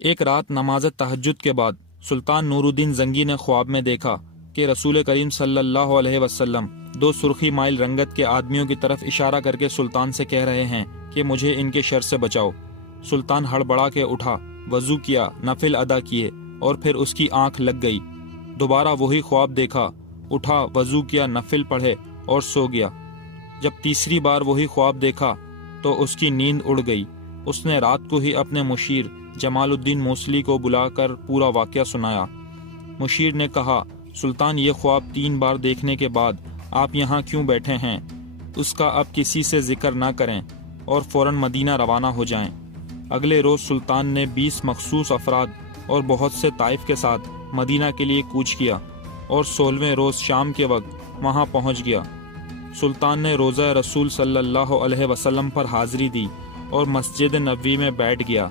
ایک رات نماز تہجد کے بعد سلطان نور الدین زنگی نے خواب میں دیکھا کہ رسول کریم صلی اللہ علیہ وسلم دو سرخی مائل رنگت کے آدمیوں کی طرف اشارہ کر کے سلطان سے کہہ رہے ہیں کہ مجھے ان کے شر سے بچاؤ۔ سلطان ہڑبڑا کے اٹھا، وضو کیا، نفل ادا کیے اور پھر اس کی آنکھ لگ گئی۔ دوبارہ وہی خواب دیکھا، اٹھا، وضو کیا، نفل پڑھے اور سو گیا۔ جب تیسری بار وہی خواب دیکھا تو اس کی نیند اڑ گئی۔ اس نے رات کو ہی اپنے مشیر جمال الدین موصلی کو بلا کر پورا واقعہ سنایا۔ مشیر نے کہا، سلطان یہ خواب 3 بار دیکھنے کے بعد آپ یہاں کیوں بیٹھے ہیں؟ اس کا اب کسی سے ذکر نہ کریں اور فوراً مدینہ روانہ ہو جائیں۔ اگلے روز سلطان نے 20 مخصوص افراد اور بہت سے طائف کے ساتھ مدینہ کے لیے کوچ کیا اور 16ویں روز شام کے وقت وہاں پہنچ گیا۔ سلطان نے روضہ رسول صلی اللہ علیہ وسلم پر حاضری دی اور مسجد نبوی میں بیٹھ گیا۔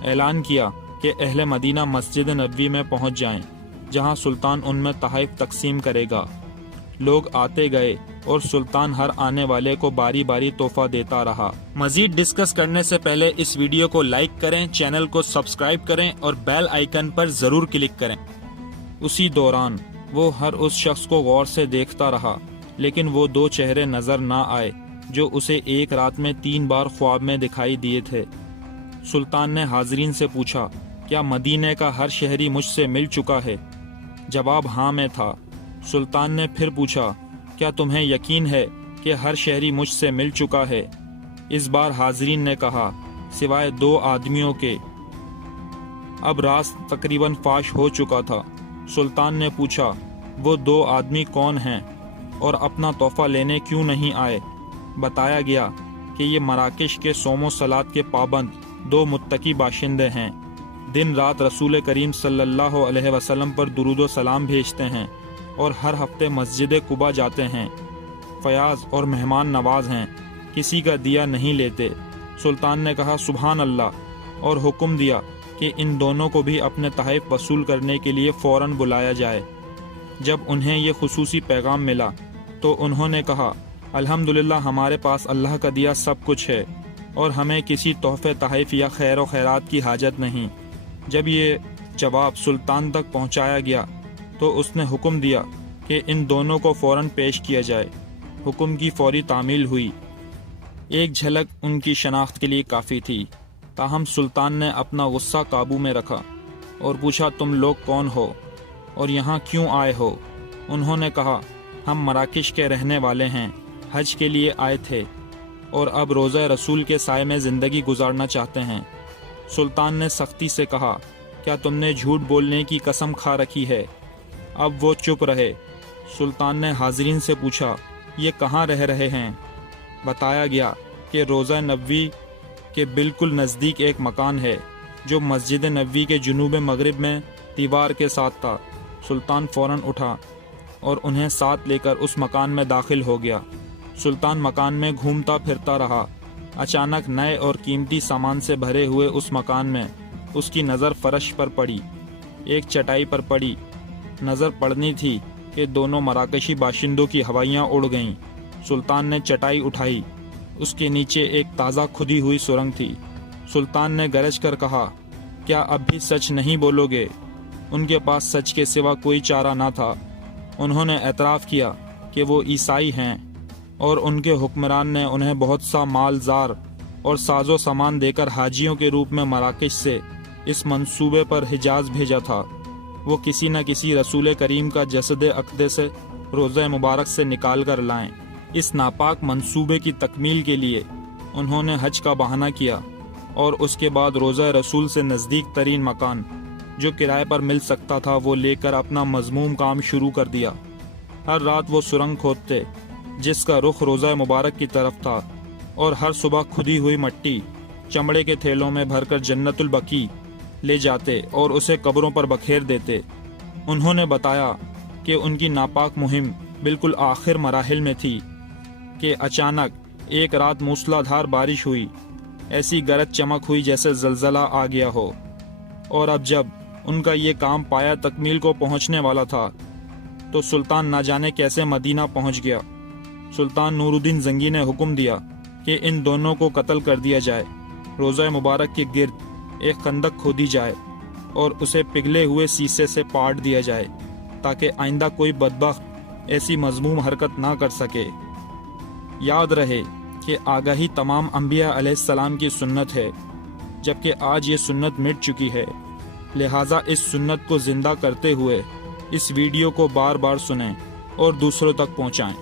اعلان کیا کہ اہل مدینہ مسجد نبوی میں پہنچ جائیں، جہاں سلطان ان میں تحائف تقسیم کرے گا۔ لوگ آتے گئے اور سلطان ہر آنے والے کو باری باری تحفہ دیتا رہا۔ مزید ڈسکس کرنے سے پہلے اس ویڈیو کو لائک کریں، چینل کو سبسکرائب کریں اور بیل آئیکن پر ضرور کلک کریں۔ اسی دوران وہ ہر اس شخص کو غور سے دیکھتا رہا، لیکن وہ 2 چہرے نظر نہ آئے جو اسے ایک رات میں 3 بار خواب میں دکھائی دیے تھے۔ سلطان نے حاضرین سے پوچھا، کیا مدینہ کا ہر شہری مجھ سے مل چکا ہے؟ جواب ہاں میں تھا۔ سلطان نے پھر پوچھا، کیا تمہیں یقین ہے کہ ہر شہری مجھ سے مل چکا ہے؟ اس بار حاضرین نے کہا، سوائے 2 آدمیوں کے۔ اب راز تقریباً فاش ہو چکا تھا۔ سلطان نے پوچھا، وہ 2 آدمی کون ہیں اور اپنا تحفہ لینے کیوں نہیں آئے؟ بتایا گیا کہ یہ مراکش کے صوم و صلات کے پابند 2 متقی باشندے ہیں۔ دن رات رسول کریم صلی اللہ علیہ وسلم پر درود و سلام بھیجتے ہیں اور ہر ہفتے مسجد قباء جاتے ہیں۔ فیاض اور مہمان نواز ہیں، کسی کا دیا نہیں لیتے۔ سلطان نے کہا، سبحان اللہ، اور حکم دیا کہ ان دونوں کو بھی اپنے تحائف وصول کرنے کے لیے فوراً بلایا جائے۔ جب انہیں یہ خصوصی پیغام ملا تو انہوں نے کہا، الحمدللہ، ہمارے پاس اللہ کا دیا سب کچھ ہے اور ہمیں کسی تحفے تحائف یا خیر و خیرات کی حاجت نہیں۔ جب یہ جواب سلطان تک پہنچایا گیا تو اس نے حکم دیا کہ ان دونوں کو فوراً پیش کیا جائے۔ حکم کی فوری تعمیل ہوئی۔ ایک جھلک ان کی شناخت کے لیے کافی تھی، تاہم سلطان نے اپنا غصہ قابو میں رکھا اور پوچھا، تم لوگ کون ہو اور یہاں کیوں آئے ہو؟ انہوں نے کہا، ہم مراکش کے رہنے والے ہیں، حج کے لیے آئے تھے اور اب روضہ رسول کے سائے میں زندگی گزارنا چاہتے ہیں۔ سلطان نے سختی سے کہا، کیا تم نے جھوٹ بولنے کی قسم کھا رکھی ہے؟ اب وہ چپ رہے۔ سلطان نے حاضرین سے پوچھا، یہ کہاں رہ رہے ہیں؟ بتایا گیا کہ روضہ نبوی کے بالکل نزدیک ایک مکان ہے جو مسجد نبوی کے جنوب مغرب میں دیوار کے ساتھ تھا۔ سلطان فوراً اٹھا اور انہیں ساتھ لے کر اس مکان میں داخل ہو گیا۔ سلطان مکان میں گھومتا پھرتا رہا۔ اچانک نئے اور قیمتی سامان سے بھرے ہوئے اس مکان میں اس کی نظر فرش پر پڑی، ایک چٹائی پر پڑی۔ نظر پڑنی تھی کہ دونوں مراکشی باشندوں کی ہوائیاں اڑ گئیں۔ سلطان نے چٹائی اٹھائی، اس کے نیچے ایک تازہ کھدی ہوئی سرنگ تھی۔ سلطان نے گرج کر کہا، کیا اب بھی سچ نہیں بولو گے؟ ان کے پاس سچ کے سوا کوئی چارہ نہ تھا۔ انہوں نے اعتراف کیا کہ وہ عیسائی ہیں اور ان کے حکمران نے انہیں بہت سا مال زار اور ساز و سامان دے کر حاجیوں کے روپ میں مراکش سے اس منصوبے پر حجاز بھیجا تھا۔ وہ کسی نہ کسی رسول کریم کا جسد عقدے سے روضہ مبارک سے نکال کر لائیں۔ اس ناپاک منصوبے کی تکمیل کے لیے انہوں نے حج کا بہانہ کیا اور اس کے بعد روضہ رسول سے نزدیک ترین مکان جو کرائے پر مل سکتا تھا وہ لے کر اپنا مذموم کام شروع کر دیا۔ ہر رات وہ سرنگ کھودتے جس کا رخ روضہ مبارک کی طرف تھا اور ہر صبح کھدی ہوئی مٹی چمڑے کے تھیلوں میں بھر کر جنت البقیع لے جاتے اور اسے قبروں پر بکھیر دیتے۔ انہوں نے بتایا کہ ان کی ناپاک مہم بالکل آخر مراحل میں تھی کہ اچانک ایک رات موسلا دھار بارش ہوئی، ایسی گرج چمک ہوئی جیسے زلزلہ آ گیا ہو، اور اب جب ان کا یہ کام پایا تکمیل کو پہنچنے والا تھا تو سلطان نہ جانے کیسے مدینہ پہنچ گیا۔ سلطان نور الدین زنگی نے حکم دیا کہ ان دونوں کو قتل کر دیا جائے۔ روضہ مبارک کے گرد ایک خندق کھودی جائے اور اسے پگھلے ہوئے سیسے سے پاٹ دیا جائے تاکہ آئندہ کوئی بدبخت ایسی مذموم حرکت نہ کر سکے۔ یاد رہے کہ آگاہی تمام انبیاء علیہ السلام کی سنت ہے، جبکہ آج یہ سنت مٹ چکی ہے، لہٰذا اس سنت کو زندہ کرتے ہوئے اس ویڈیو کو بار بار سنیں اور دوسروں تک پہنچائیں۔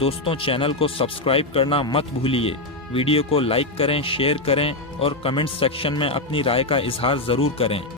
دوستوں، چینل کو سبسکرائب کرنا مت بھولیے، ویڈیو کو لائک کریں، شیئر کریں اور کمنٹ سیکشن میں اپنی رائے کا اظہار ضرور کریں۔